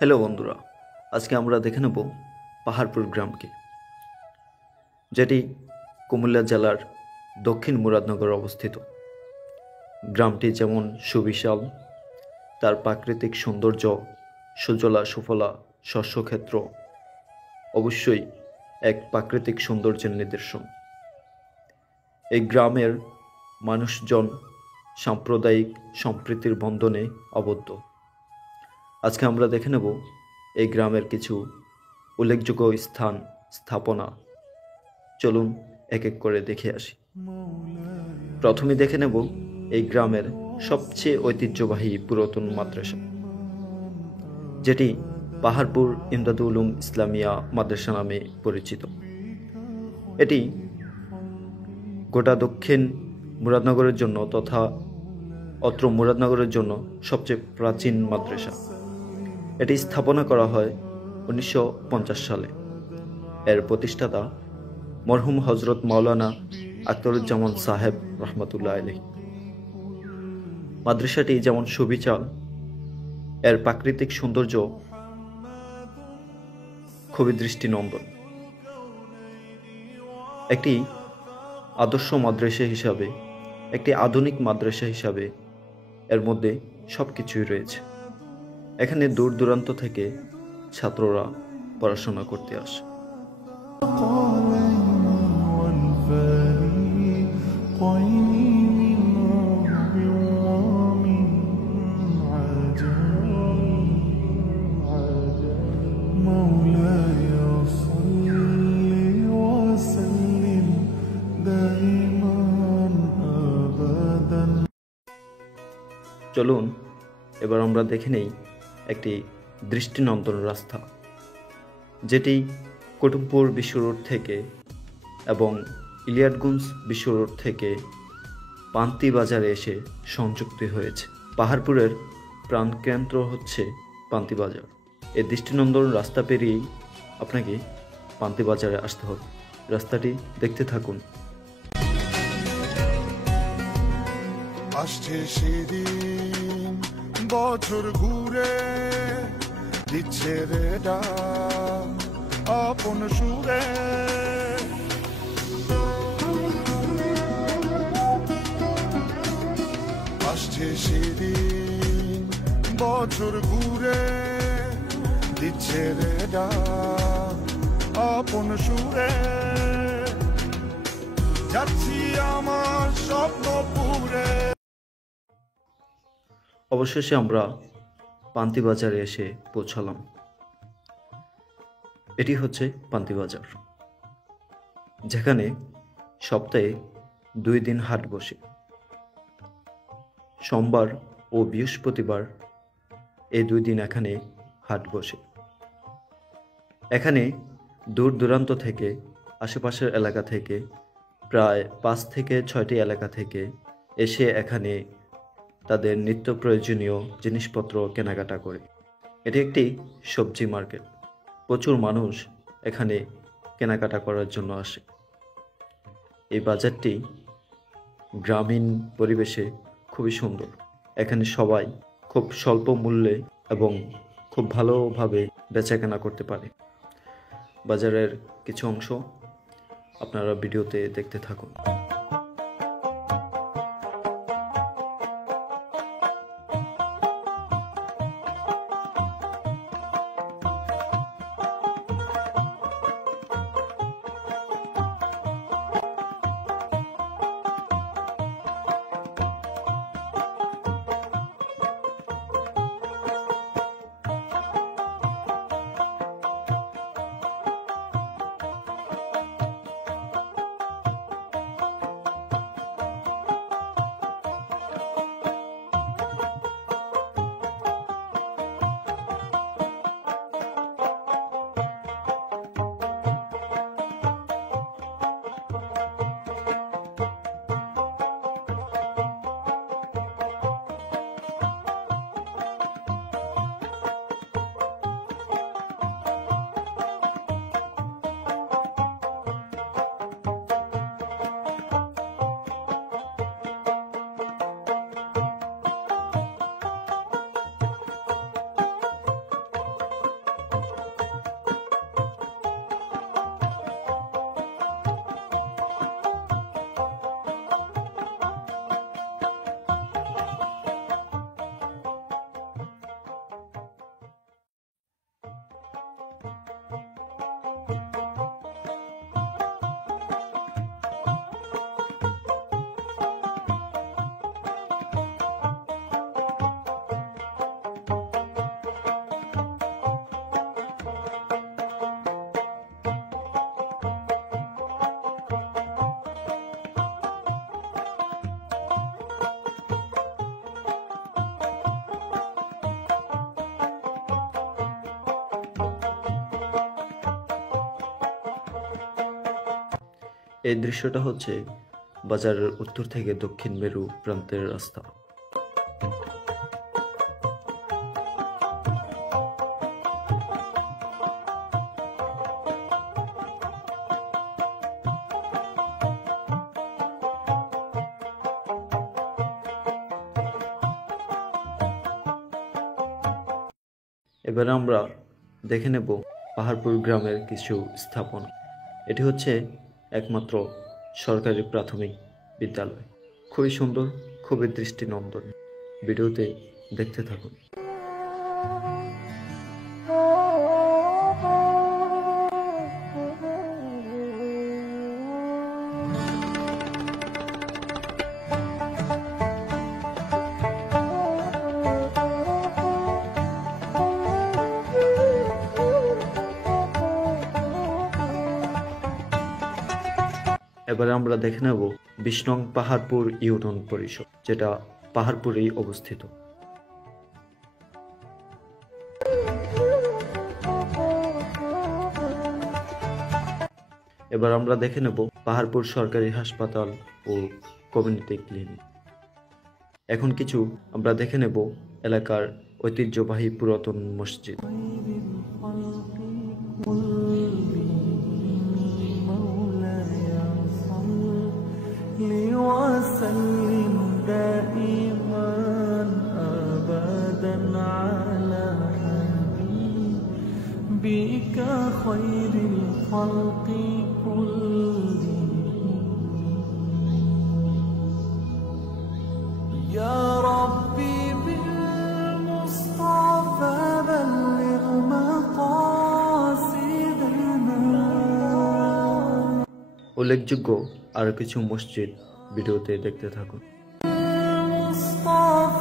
Hello বন্ধুরা, আজকে আমরা দেখে নেব পাহাড়পুর গ্রামকে, যেটি কুমিল্লা জেলার দক্ষিণ মুরাদনগরে অবস্থিত। গ্রামটি যেমন সুবিশাল, তার প্রাকৃতিক সৌন্দর্য, সুজলা সুফলা শস্যক্ষেত্র অবশ্যই এক প্রাকৃতিক সৌন্দর্যের নিদর্শন। এই গ্রামের মানুষজন সাম্প্রদায়িক সম্প্রীতির বন্ধনে আবদ্ধ। আজকে আমরা দেখে নেব এই গ্রামের কিছু উল্লেখযোগ্য স্থাপনা। চলুন এক এক করে দেখে আসি। প্রথমে দেখে নেব এই গ্রামের সবচেয়ে ঐতিহ্যবাহী পুরাতন মাদ্রাসা, যেটি পাহাড়পুর ইমদাদুল উলুম ইসলামিয়া মাদ্রাসা নামে পরিচিত। এটি গোটা দক্ষিণ মুরাদনগরের জন্য তথা অত্র মুরাদনগরের জন্য সবচেয়ে প্রাচীন মাদ্রাসা। এটি স্থাপনা করা হয় 1950 সালে। এর প্রতিষ্ঠাতা মরহুম হজরত মাওলানা আখতারুজ্জামান সাহেব রহমতুল্লাহ আলাইহি। মাদ্রাসাটি যেমন সুবিচার, এর প্রাকৃতিক সৌন্দর্য খুবই দৃষ্টিনন্দন। একটি আদর্শ মাদ্রাসা হিসাবে, একটি আধুনিক মাদ্রাসা হিসাবে এর মধ্যে সব কিছুই রয়েছে। এখানে দূর দূরান্ত থেকে ছাত্ররা পড়াশোনা করতে আসে। চলুন এবার আমরা দেখে নেই একটি দৃষ্টিনন্দন রাস্তা, যেটি কুতুবপুর বিশ্ব রোড থেকে এবং ইলিয়াটগঞ্জ বিশ্ব রোড থেকে পান্তি বাজারে এসে সংযুক্ত হয়েছে। পাহাড়পুরের প্রাণকেন্দ্র হচ্ছে পান্তি বাজার। এই দৃষ্টিনন্দন রাস্তা পেরিয়েই আপনাকে পান্তি বাজারে আসতে হবে। রাস্তাটি দেখতে থাকুন। আসছে সেদিন বছর ঘুরে দিচ্ছে রে ডাক আপন সুরে, আসছে সেদিন বছর ঘুরে দিচ্ছে রে ডাক আপন সুরে, যাচ্ছি আমার স্বপ্ন পুরে। অবশেষে আমরা পান্তি বাজারে এসে পৌঁছালাম। এটি হচ্ছে পান্তি বাজার, যেখানে সপ্তাহে 2 দিন হাট বসে। সোমবার ও বৃহস্পতিবার এই 2 দিন এখানে হাট বসে। এখানে দূর দূরান্ত থেকে, আশেপাশের এলাকা থেকে প্রায় 5 থেকে 6টি এলাকা থেকে এসে এখানে তাদের নিত্য প্রয়োজনীয় জিনিসপত্র কেনাকাটা করে। এটি একটি সবজি মার্কেট। প্রচুর মানুষ এখানে কেনাকাটা করার জন্য আসে। এই বাজারটি গ্রামীণ পরিবেশে খুবই সুন্দর। এখানে সবাই খুব স্বল্প মূল্যে এবং খুব ভালোভাবে বেচাকেনা করতে পারে। বাজারের কিছু অংশ আপনারা ভিডিওতে দেখতে থাকুন। এই দৃশ্যটা হচ্ছে বাজারের উত্তর থেকে দক্ষিণ মেরু প্রান্তের রাস্তা। এবারে আমরা দেখে নেব পাহাড়পুর গ্রামের কিছু স্থাপনা। এটি হচ্ছে একমাত্র সরকারি প্রাথমিক বিদ্যালয়। খুবই সুন্দর, খুবই দৃষ্টিনন্দন। ভিডিওতে দেখতে থাকুন। এবারে আমরা দেখে নেব ২০ নং পাহাড়পুর ইউনিয়ন পরিষদ, যেটা পাহাড়পুরেই অবস্থিত। এবার আমরা দেখে নেব পাহাড়পুর সরকারি হাসপাতাল ও কমিউনিটি ক্লিনিক। এখন কিছু আমরা দেখে নেব এলাকার ঐতিহ্যবাহী পুরাতন মসজিদ। وسلم دائما أبدا على حبيبك خير الخلق كلهم يا ربي بالمصطفى بلغ مقاصدنا। উল্লেখযোগ্য আরো কিছু মসজিদ ভিডিওতে দেখতে থাকুন। মুস্তাফা